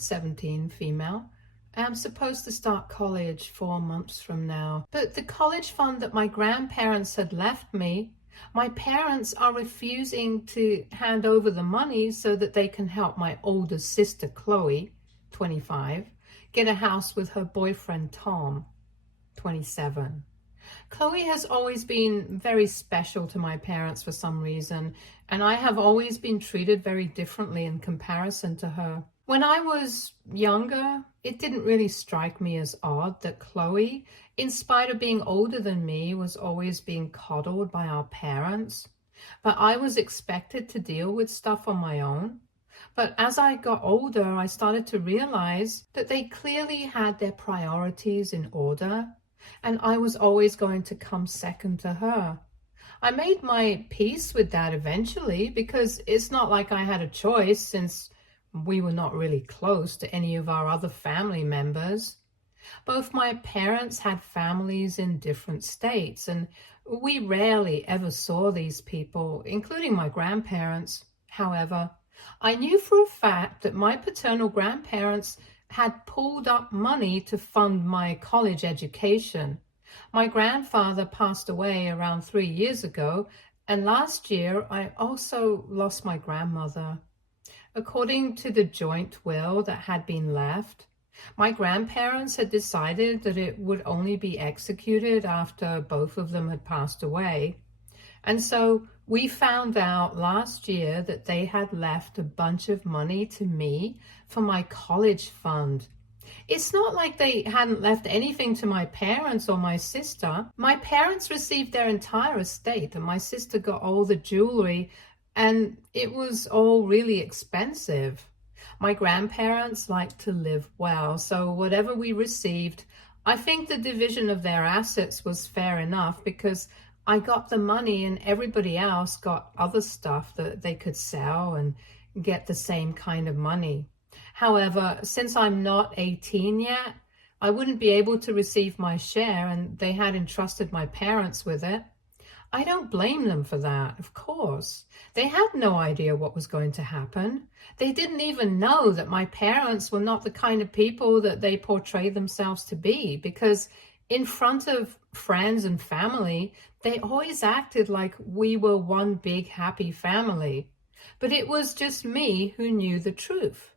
17, female. I'm supposed to start college 4 months from now. But the college fund that my grandparents had left me, my parents are refusing to hand over the money so that they can help my older sister, Chloe, 25, get a house with her boyfriend, Tom, 27. Chloe has always been very special to my parents for some reason, and I have always been treated very differently in comparison to her. When I was younger, it didn't really strike me as odd that Chloe, in spite of being older than me, was always being coddled by our parents. But I was expected to deal with stuff on my own. But as I got older, I started to realize that they clearly had their priorities in order, and I was always going to come second to her. I made my peace with that eventually because it's not like I had a choice since we were not really close to any of our other family members. Both my parents had families in different states, and we rarely ever saw these people, including my grandparents. However, I knew for a fact that my paternal grandparents had pulled up money to fund my college education. My grandfather passed away around 3 years ago, and last year I also lost my grandmother. According to the joint will that had been left, my grandparents had decided that it would only be executed after both of them had passed away. And so we found out last year that they had left a bunch of money to me for my college fund. It's not like they hadn't left anything to my parents or my sister. My parents received their entire estate, and my sister got all the jewelry, and it was all really expensive. My grandparents liked to live well, so whatever we received, I think the division of their assets was fair enough because I got the money and everybody else got other stuff that they could sell and get the same kind of money. However, since I'm not 18 yet, I wouldn't be able to receive my share, and they had entrusted my parents with it. I don't blame them for that, of course. They had no idea what was going to happen. They didn't even know that my parents were not the kind of people that they portray themselves to be, because in front of friends and family, they always acted like we were one big happy family. But it was just me who knew the truth,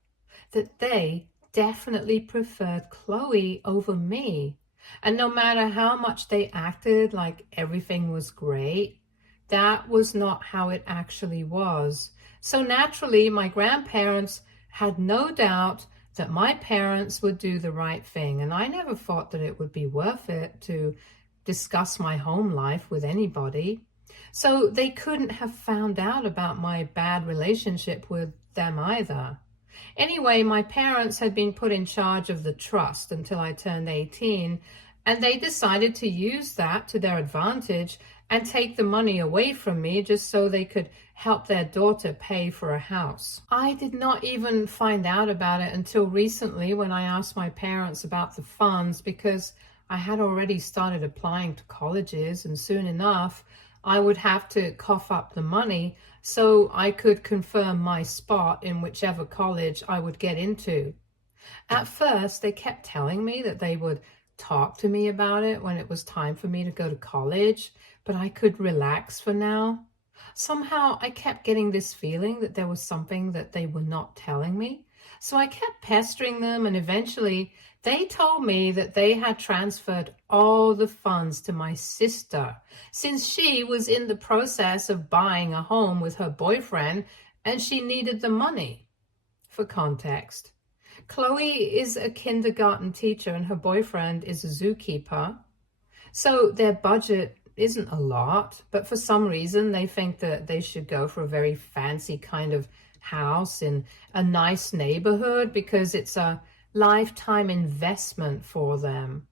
that they definitely preferred Chloe over me. And no matter how much they acted like everything was great, that was not how it actually was. So naturally, my grandparents had no doubt that my parents would do the right thing. And I never thought that it would be worth it to discuss my home life with anybody. So they couldn't have found out about my bad relationship with them either. Anyway, my parents had been put in charge of the trust until I turned 18, and they decided to use that to their advantage and take the money away from me just so they could help their daughter pay for a house. I did not even find out about it until recently when I asked my parents about the funds, because I had already started applying to colleges, and soon enough I would have to cough up the money so I could confirm my spot in whichever college I would get into. At first, they kept telling me that they would talk to me about it when it was time for me to go to college, but I could relax for now. Somehow I kept getting this feeling that there was something that they were not telling me. So I kept pestering them, and eventually they told me that they had transferred all the funds to my sister since she was in the process of buying a home with her boyfriend and she needed the money. For context, Chloe is a kindergarten teacher and her boyfriend is a zookeeper. So their budget isn't a lot, but for some reason they think that they should go for a very fancy kind of house in a nice neighborhood because it's a lifetime investment for them.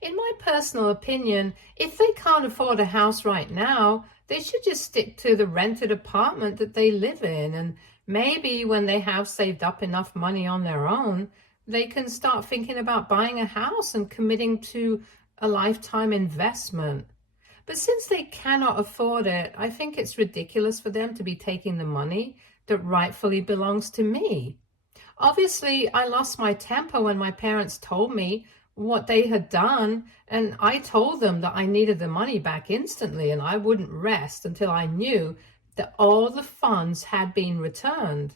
In my personal opinion, if they can't afford a house right now, they should just stick to the rented apartment that they live in, and maybe when they have saved up enough money on their own, they can start thinking about buying a house and committing to a lifetime investment. But since they cannot afford it, I think it's ridiculous for them to be taking the money that rightfully belongs to me. Obviously, I lost my temper when my parents told me what they had done, and I told them that I needed the money back instantly and I wouldn't rest until I knew that all the funds had been returned.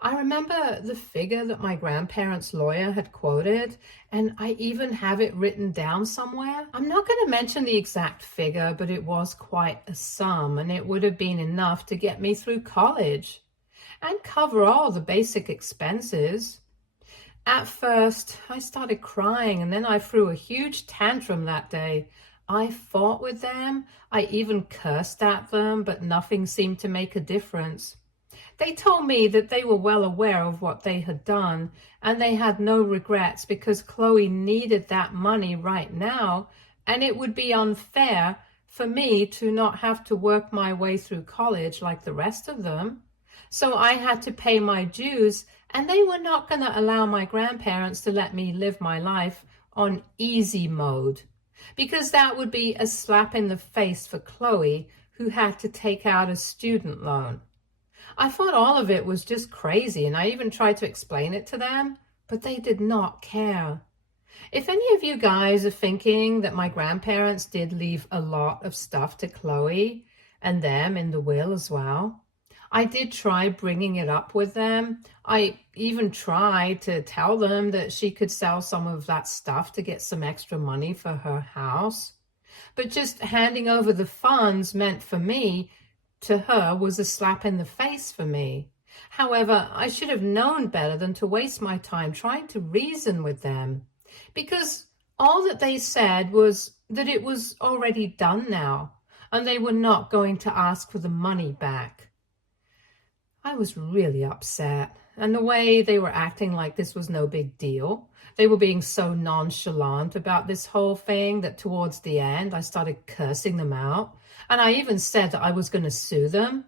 I remember the figure that my grandparents' lawyer had quoted, and I even have it written down somewhere. I'm not going to mention the exact figure, but it was quite a sum, and it would have been enough to get me through college and cover all the basic expenses. At first, I started crying, and then I threw a huge tantrum that day. I fought with them, I even cursed at them, but nothing seemed to make a difference. They told me that they were well aware of what they had done, and they had no regrets because Chloe needed that money right now, and it would be unfair for me to not have to work my way through college like the rest of them. So I had to pay my dues, and they were not going to allow my grandparents to let me live my life on easy mode, because that would be a slap in the face for Chloe, who had to take out a student loan. I thought all of it was just crazy, and I even tried to explain it to them, but they did not care. If any of you guys are thinking that my grandparents did leave a lot of stuff to Chloe and them in the will as well, I did try bringing it up with them. I even tried to tell them that she could sell some of that stuff to get some extra money for her house. But just handing over the funds meant for me to her was a slap in the face for me. However, I should have known better than to waste my time trying to reason with them, because all that they said was that it was already done now, and they were not going to ask for the money back. I was really upset, and the way they were acting like this was no big deal. They were being so nonchalant about this whole thing that towards the end I started cursing them out, and I even said that I was going to sue them.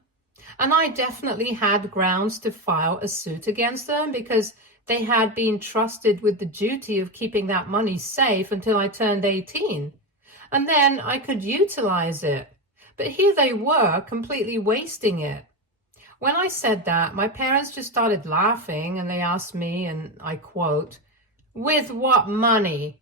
And I definitely had grounds to file a suit against them because they had been trusted with the duty of keeping that money safe until I turned 18. And then I could utilize it. But here they were, completely wasting it. When I said that, my parents just started laughing, and they asked me, and I quote, "With what money?"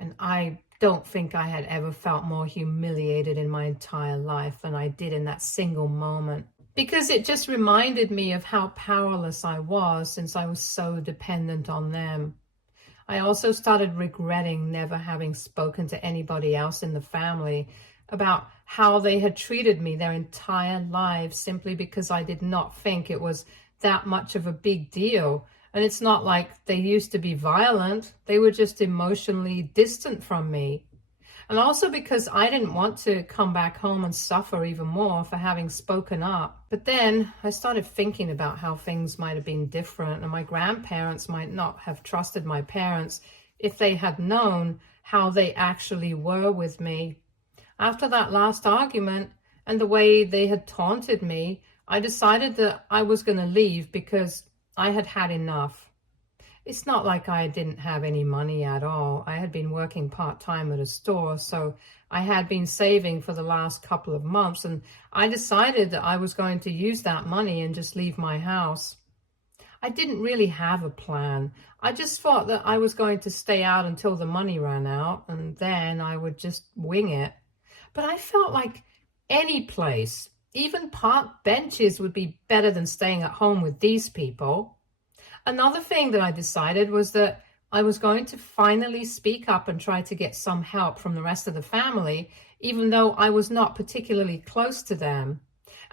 And I don't think I had ever felt more humiliated in my entire life than I did in that single moment, because it just reminded me of how powerless I was since I was so dependent on them. I also started regretting never having spoken to anybody else in the family about how they had treated me their entire lives simply because I did not think it was that much of a big deal. And it's not like they used to be violent. They were just emotionally distant from me. And also because I didn't want to come back home and suffer even more for having spoken up. But then I started thinking about how things might have been different, and my grandparents might not have trusted my parents if they had known how they actually were with me. After that last argument and the way they had taunted me, I decided that I was going to leave because I had had enough. It's not like I didn't have any money at all. I had been working part-time at a store, so I had been saving for the last couple of months, and I decided that I was going to use that money and just leave my house. I didn't really have a plan. I just thought that I was going to stay out until the money ran out, and then I would just wing it. But I felt like any place, even park benches, would be better than staying at home with these people. Another thing that I decided was that I was going to finally speak up and try to get some help from the rest of the family, even though I was not particularly close to them.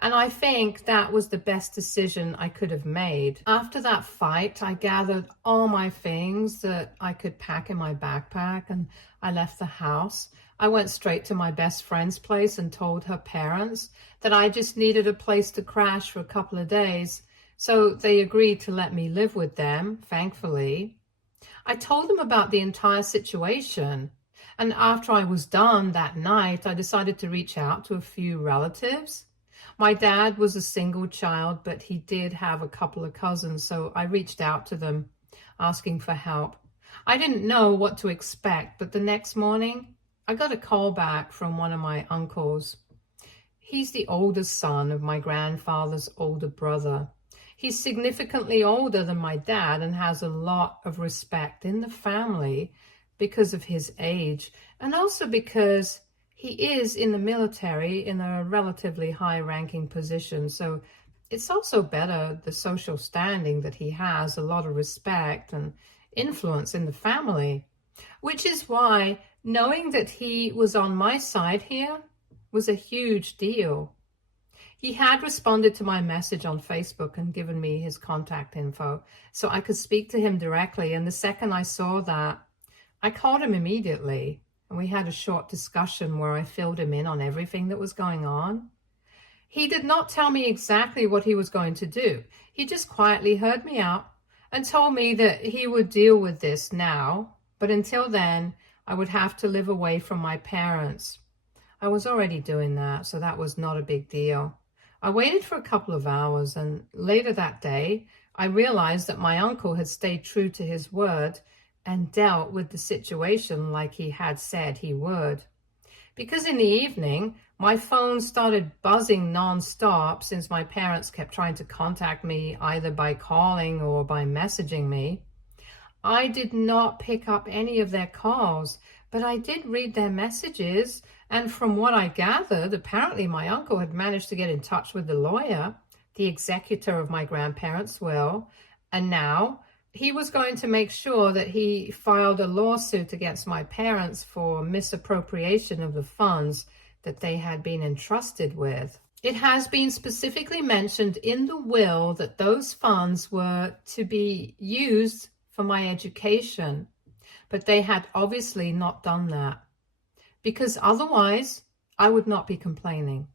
And I think that was the best decision I could have made. After that fight, I gathered all my things that I could pack in my backpack, and I left the house. I went straight to my best friend's place and told her parents that I just needed a place to crash for a couple of days. So they agreed to let me live with them, thankfully. I told them about the entire situation. And after I was done that night, I decided to reach out to a few relatives. My dad was a single child, but he did have a couple of cousins, so I reached out to them, asking for help. I didn't know what to expect, but the next morning, I got a call back from one of my uncles. He's the oldest son of my grandfather's older brother. He's significantly older than my dad and has a lot of respect in the family because of his age, and also because he is in the military in a relatively high-ranking position. So it's also better, the social standing that he has, a lot of respect and influence in the family, which is why knowing that he was on my side here was a huge deal. He had responded to my message on Facebook and given me his contact info so I could speak to him directly. And the second I saw that, I called him immediately and we had a short discussion where I filled him in on everything that was going on. He did not tell me exactly what he was going to do. He just quietly heard me out and told me that he would deal with this now, but until then, I would have to live away from my parents. I was already doing that, so that was not a big deal. I waited for a couple of hours, and later that day, I realized that my uncle had stayed true to his word and dealt with the situation like he had said he would. Because in the evening, my phone started buzzing non-stop since my parents kept trying to contact me either by calling or by messaging me. I did not pick up any of their calls, but I did read their messages, and from what I gathered, apparently my uncle had managed to get in touch with the lawyer, the executor of my grandparents' will, and now he was going to make sure that he filed a lawsuit against my parents for misappropriation of the funds that they had been entrusted with. It has been specifically mentioned in the will that those funds were to be used for my education, but they had obviously not done that, because otherwise I would not be complaining.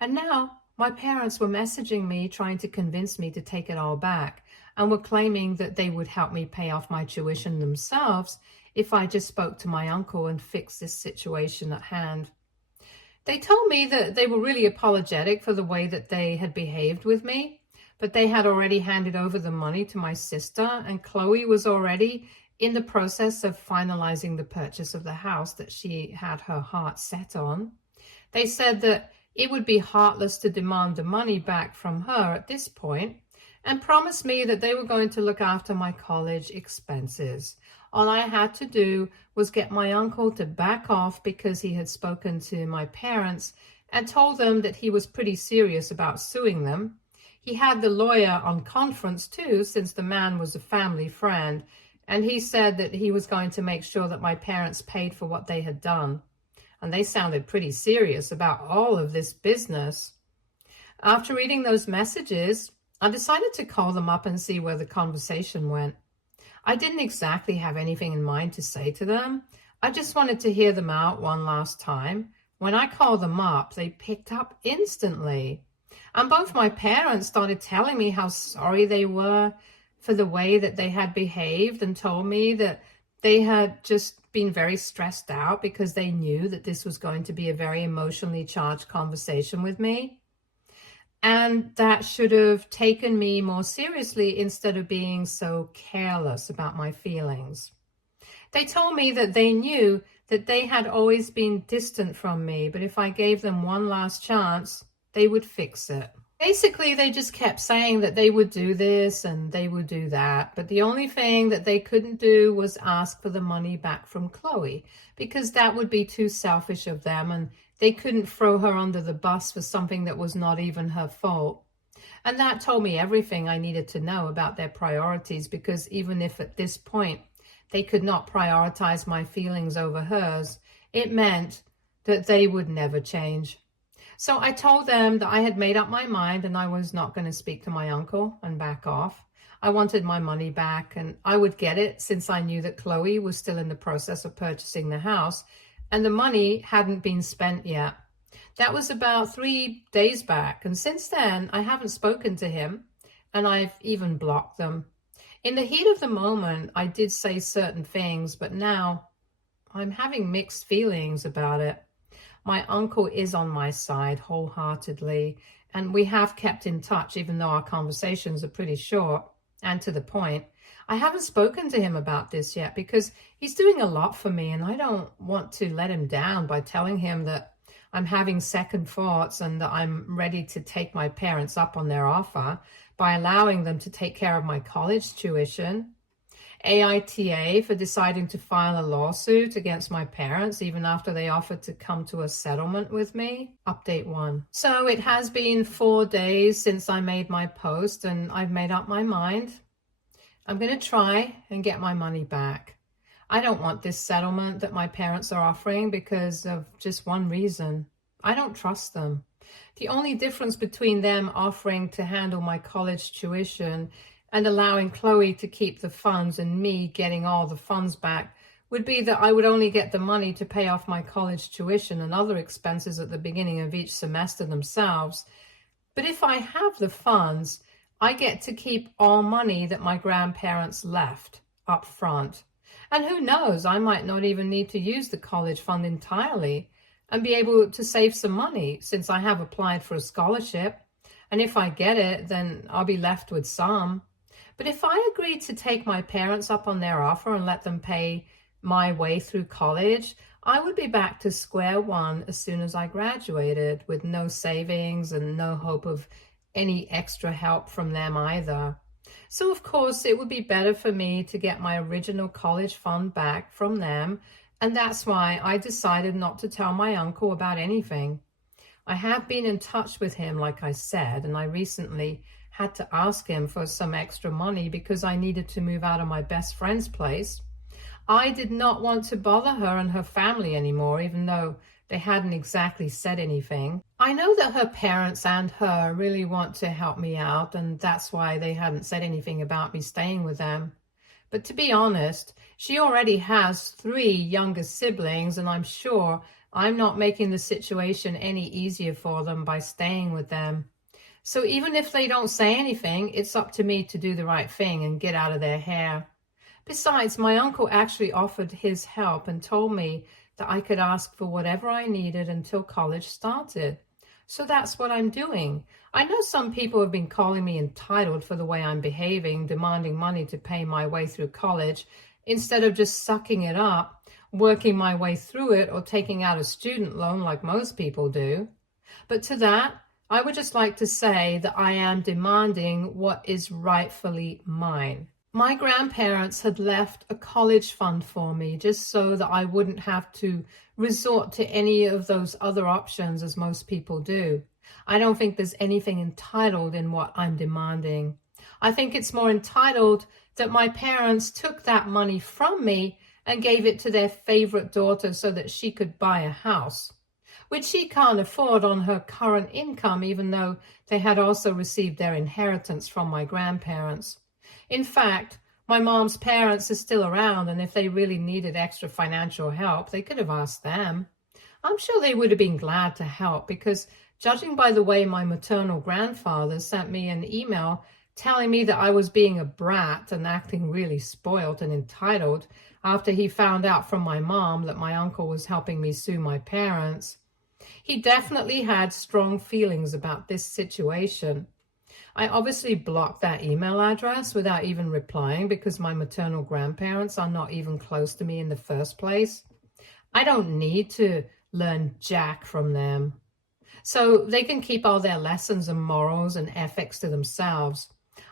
And now my parents were messaging me trying to convince me to take it all back, and were claiming that they would help me pay off my tuition themselves if I just spoke to my uncle and fixed this situation at hand. They told me that they were really apologetic for the way that they had behaved with me, but they had already handed over the money to my sister, and Chloe was already in the process of finalizing the purchase of the house that she had her heart set on. They said that it would be heartless to demand the money back from her at this point, and promised me that they were going to look after my college expenses. All I had to do was get my uncle to back off because he had spoken to my parents and told them that he was pretty serious about suing them. He had the lawyer on conference too, since the man was a family friend, and he said that he was going to make sure that my parents paid for what they had done. And they sounded pretty serious about all of this business. After reading those messages, I decided to call them up and see where the conversation went. I didn't exactly have anything in mind to say to them. I just wanted to hear them out one last time. When I called them up, they picked up instantly. And both my parents started telling me how sorry they were for the way that they had behaved, and told me that they had just been very stressed out because they knew that this was going to be a very emotionally charged conversation with me, and that should have taken me more seriously instead of being so careless about my feelings. They told me that they knew that they had always been distant from me, but if I gave them one last chance, they would fix it. Basically, they just kept saying that they would do this and they would do that, but the only thing that they couldn't do was ask for the money back from Chloe, because that would be too selfish of them, and they couldn't throw her under the bus for something that was not even her fault. And that told me everything I needed to know about their priorities, because even if at this point they could not prioritize my feelings over hers, it meant that they would never change. So I told them that I had made up my mind and I was not going to speak to my uncle and back off. I wanted my money back, and I would get it since I knew that Chloe was still in the process of purchasing the house and the money hadn't been spent yet. That was about 3 days back, and since then I haven't spoken to him, and I've even blocked them. In the heat of the moment, I did say certain things, but now I'm having mixed feelings about it. My uncle is on my side wholeheartedly, and we have kept in touch even though our conversations are pretty short and to the point. I haven't spoken to him about this yet because he's doing a lot for me, and I don't want to let him down by telling him that I'm having second thoughts and that I'm ready to take my parents up on their offer. by allowing them to take care of my college tuition. AITA for deciding to file a lawsuit against my parents even after they offered to come to a settlement with me. Update 1. So it has been 4 days since I made my post, and I've made up my mind. I'm going to try and get my money back. I don't want this settlement that my parents are offering because of just one reason. I don't trust them. The only difference between them offering to handle my college tuition and allowing Chloe to keep the funds and me getting all the funds back would be that I would only get the money to pay off my college tuition and other expenses at the beginning of each semester themselves. But if I have the funds, I get to keep all money that my grandparents left up front. And who knows, I might not even need to use the college fund entirely and be able to save some money since I have applied for a scholarship. And if I get it, then I'll be left with some. But if I agreed to take my parents up on their offer and let them pay my way through college, I would be back to square one as soon as I graduated, with no savings and no hope of any extra help from them either. So of course it would be better for me to get my original college fund back from them, and that's why I decided not to tell my uncle about anything. I have been in touch with him, like I said, and I recently had to ask him for some extra money because I needed to move out of my best friend's place. I did not want to bother her and her family anymore, even though they hadn't exactly said anything. I know that her parents and her really want to help me out, and that's why they hadn't said anything about me staying with them. But to be honest, she already has 3 younger siblings, and I'm sure I'm not making the situation any easier for them by staying with them. So even if they don't say anything, it's up to me to do the right thing and get out of their hair. Besides, my uncle actually offered his help and told me that I could ask for whatever I needed until college started. So that's what I'm doing. I know some people have been calling me entitled for the way I'm behaving, demanding money to pay my way through college, instead of just sucking it up, working my way through it, or taking out a student loan like most people do. But to that, I would just like to say that I am demanding what is rightfully mine. My grandparents had left a college fund for me just so that I wouldn't have to resort to any of those other options as most people do. I don't think there's anything entitled in what I'm demanding. I think it's more entitled that my parents took that money from me and gave it to their favorite daughter so that she could buy a house, which she can't afford on her current income, even though they had also received their inheritance from my grandparents. In fact, my mom's parents are still around, and if they really needed extra financial help, they could have asked them. I'm sure they would have been glad to help because, judging by the way my maternal grandfather sent me an email telling me that I was being a brat and acting really spoiled and entitled after he found out from my mom that my uncle was helping me sue my parents, he definitely had strong feelings about this situation. I obviously blocked that email address without even replying because my maternal grandparents are not even close to me in the first place. I don't need to learn jack from them. So they can keep all their lessons and morals and ethics to themselves.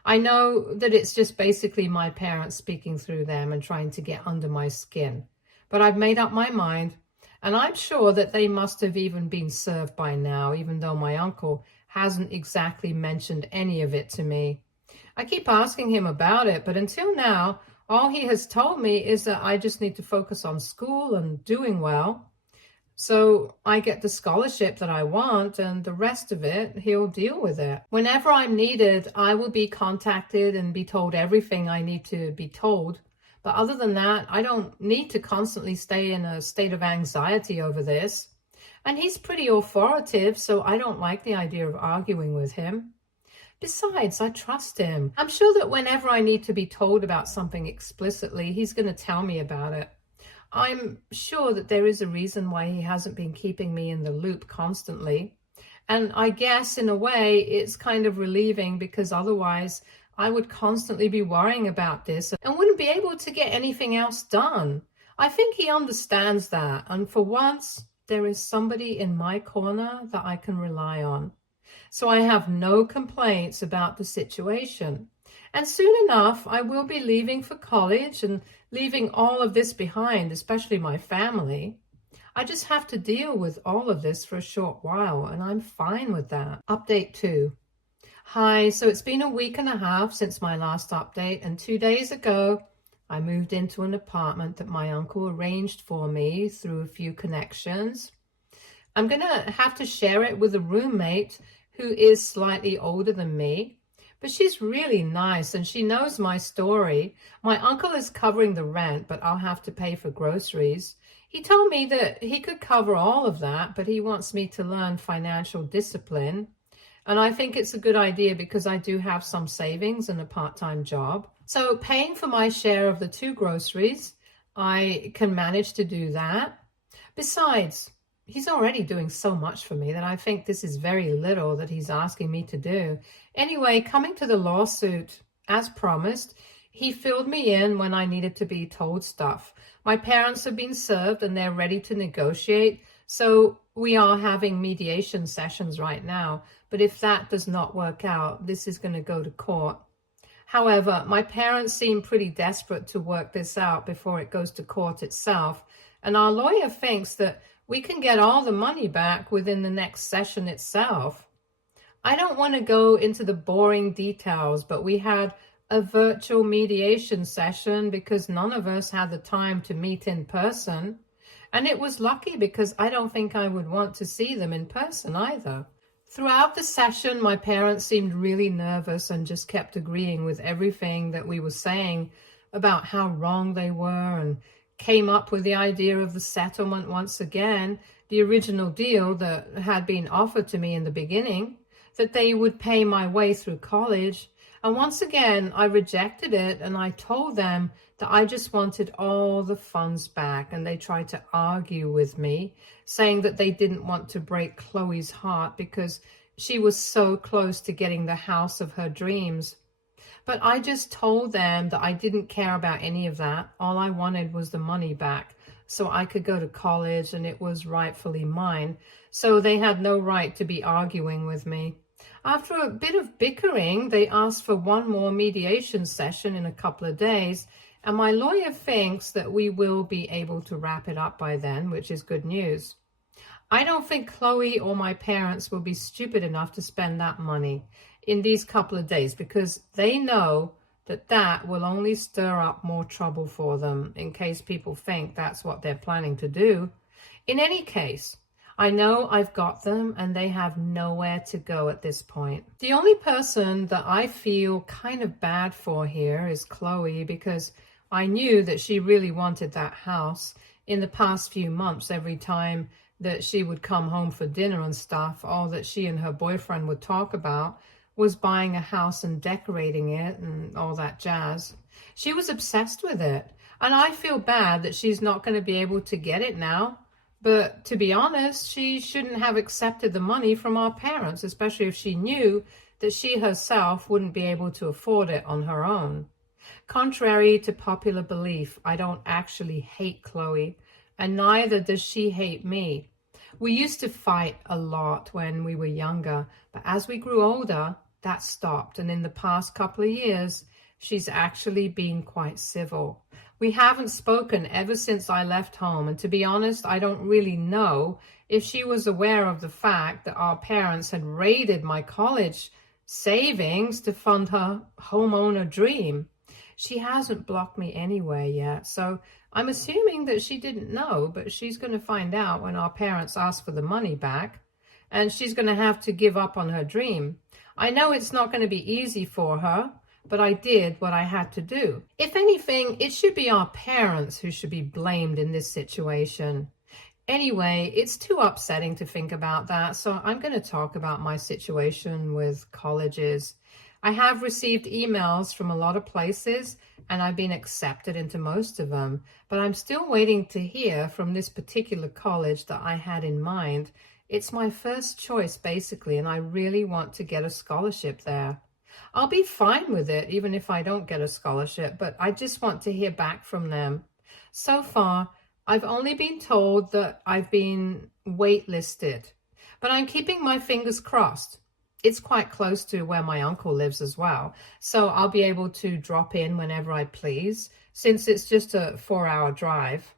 I know that it's just basically my parents speaking through them and trying to get under my skin. But I've made up my mind, and I'm sure that they must have even been served by now, even though my uncle hasn't exactly mentioned any of it to me. I keep asking him about it, but until now, all he has told me is that I just need to focus on school and doing well. So I get the scholarship that I want, and the rest of it, he'll deal with it. Whenever I'm needed, I will be contacted and be told everything I need to be told. But other than that, I don't need to constantly stay in a state of anxiety over this. And he's pretty authoritative, so I don't like the idea of arguing with him. Besides, I trust him. I'm sure that whenever I need to be told about something explicitly, he's going to tell me about it. I'm sure that there is a reason why he hasn't been keeping me in the loop constantly. And I guess in a way it's kind of relieving because otherwise I would constantly be worrying about this and wouldn't be able to get anything else done. I think he understands that. And for once, there is somebody in my corner that I can rely on. So I have no complaints about the situation. And soon enough, I will be leaving for college and leaving all of this behind, especially my family. I just have to deal with all of this for a short while, and I'm fine with that. Update 2. Hi, so it's been a week and a half since my last update, and 2 days ago, I moved into an apartment that my uncle arranged for me through a few connections. I'm going to have to share it with a roommate who is slightly older than me, but she's really nice and she knows my story. My uncle is covering the rent, but I'll have to pay for groceries. He told me that he could cover all of that, but he wants me to learn financial discipline. And I think it's a good idea because I do have some savings and a part-time job. So paying for my share of the 2 groceries, I can manage to do that. Besides, he's already doing so much for me that I think this is very little that he's asking me to do. Anyway, coming to the lawsuit, as promised, he filled me in when I needed to be told stuff. My parents have been served and they're ready to negotiate. So we are having mediation sessions right now. But if that does not work out, this is going to go to court. However, my parents seem pretty desperate to work this out before it goes to court itself. And our lawyer thinks that we can get all the money back within the next session itself. I don't want to go into the boring details, but we had a virtual mediation session because none of us had the time to meet in person. And it was lucky because I don't think I would want to see them in person either. Throughout the session, my parents seemed really nervous and just kept agreeing with everything that we were saying about how wrong they were, and came up with the idea of the settlement once again, the original deal that had been offered to me in the beginning, that they would pay my way through college. And once again, I rejected it and I told them that I just wanted all the funds back, and they tried to argue with me, saying that they didn't want to break Chloe's heart because she was so close to getting the house of her dreams. But I just told them that I didn't care about any of that. All I wanted was the money back so I could go to college and it was rightfully mine. So they had no right to be arguing with me. After a bit of bickering, they asked for one more mediation session in a couple of days, and my lawyer thinks that we will be able to wrap it up by then, which is good news. I don't think Chloe or my parents will be stupid enough to spend that money in these couple of days because they know that that will only stir up more trouble for them in case people think that's what they're planning to do. In any case, I know I've got them and they have nowhere to go at this point. The only person that I feel kind of bad for here is Chloe, because I knew that she really wanted that house. In the past few months, every time that she would come home for dinner and stuff, all that she and her boyfriend would talk about was buying a house and decorating it and all that jazz. She was obsessed with it, and I feel bad that she's not going to be able to get it now. But to be honest, she shouldn't have accepted the money from our parents, especially if she knew that she herself wouldn't be able to afford it on her own. Contrary to popular belief, I don't actually hate Chloe, and neither does she hate me. We used to fight a lot when we were younger, but as we grew older, that stopped. And in the past couple of years, she's actually been quite civil. We haven't spoken ever since I left home. And to be honest, I don't really know if she was aware of the fact that our parents had raided my college savings to fund her homeowner dream. She hasn't blocked me anywhere yet, so I'm assuming that she didn't know, but she's going to find out when our parents ask for the money back, and she's going to have to give up on her dream. I know it's not going to be easy for her, but I did what I had to do. If anything, it should be our parents who should be blamed in this situation. Anyway, it's too upsetting to think about that, so I'm going to talk about my situation with colleges. I have received emails from a lot of places, and I've been accepted into most of them, but I'm still waiting to hear from this particular college that I had in mind. It's my first choice, basically, and I really want to get a scholarship there. I'll be fine with it, even if I don't get a scholarship, but I just want to hear back from them. So far, I've only been told that I've been waitlisted, but I'm keeping my fingers crossed. it's quite close to where my uncle lives as well. So I'll be able to drop in whenever I please, since it's just a 4-hour drive.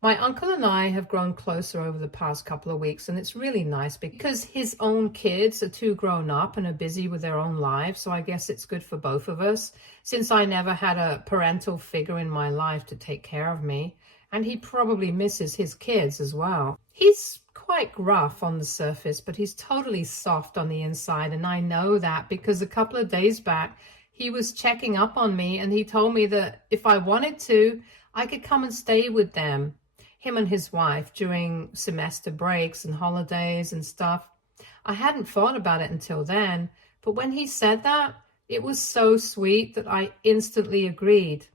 My uncle and I have grown closer over the past couple of weeks, and it's really nice because his own kids are too grown up and are busy with their own lives. So I guess it's good for both of us, since I never had a parental figure in my life to take care of me. And he probably misses his kids as well. He's quite rough on the surface, but he's totally soft on the inside. And I know that because a couple of days back, he was checking up on me and he told me that if I wanted to, I could come and stay with them, him and his wife, during semester breaks and holidays and stuff. I hadn't thought about it until then, but when he said that, it was so sweet that I instantly agreed.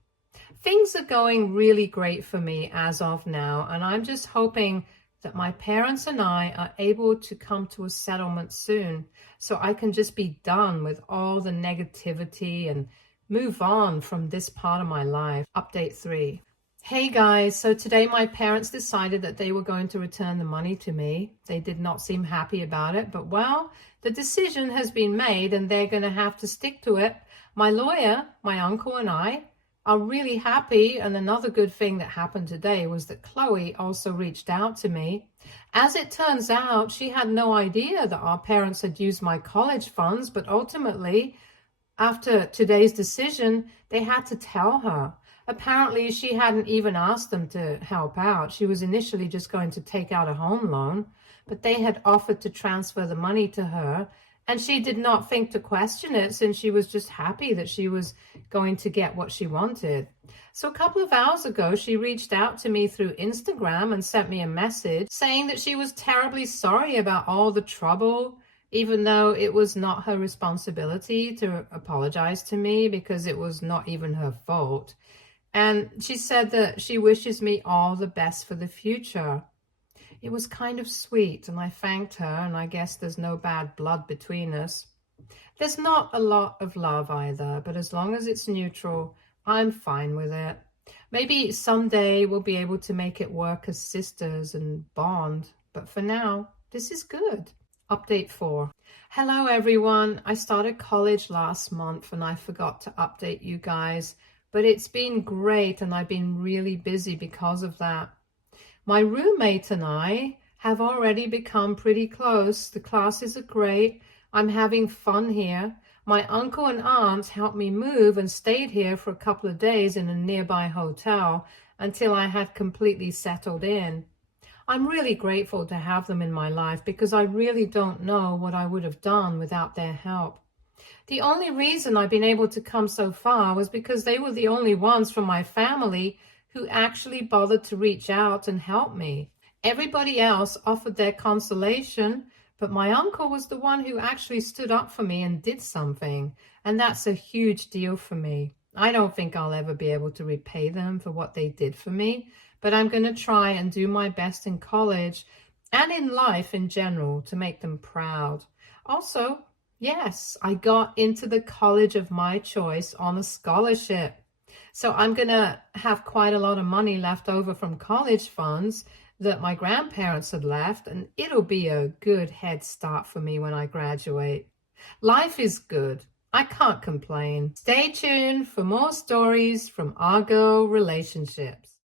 Things are going really great for me as of now, and I'm just hoping that my parents and I are able to come to a settlement soon so I can just be done with all the negativity and move on from this part of my life. Update 3. Hey guys, so today my parents decided that they were going to return the money to me. They did not seem happy about it, but well, the decision has been made and they're going to have to stick to it. My lawyer, my uncle and I are really happy, and another good thing that happened today was that Chloe also reached out to me. As it turns out, she had no idea that our parents had used my college funds, but ultimately, after today's decision, they had to tell her. Apparently, she hadn't even asked them to help out. She was initially just going to take out a home loan, but they had offered to transfer the money to her, and she did not think to question it since she was just happy that she was going to get what she wanted. So a couple of hours ago, she reached out to me through Instagram and sent me a message saying that she was terribly sorry about all the trouble, even though it was not her responsibility to apologize to me because it was not even her fault. And she said that she wishes me all the best for the future. It was kind of sweet, and I thanked her, and I guess there's no bad blood between us. There's not a lot of love either, but as long as it's neutral, I'm fine with it. Maybe someday we'll be able to make it work as sisters and bond, but for now, this is good. Update 4. Hello everyone. I started college last month and I forgot to update you guys, but it's been great and I've been really busy because of that. My roommate and I have already become pretty close. The classes are great. I'm having fun here. My uncle and aunt helped me move and stayed here for a couple of days in a nearby hotel until I had completely settled in. I'm really grateful to have them in my life because I really don't know what I would have done without their help. The only reason I've been able to come so far was because they were the only ones from my family who actually bothered to reach out and help me. Everybody else offered their consolation, but my uncle was the one who actually stood up for me and did something, and that's a huge deal for me. I don't think I'll ever be able to repay them for what they did for me, but I'm going to try and do my best in college and in life in general to make them proud. Also, yes, I got into the college of my choice on a scholarship. So I'm going to have quite a lot of money left over from college funds that my grandparents had left, and it'll be a good head start for me when I graduate. Life is good. I can't complain. Stay tuned for more stories from our girl relationships.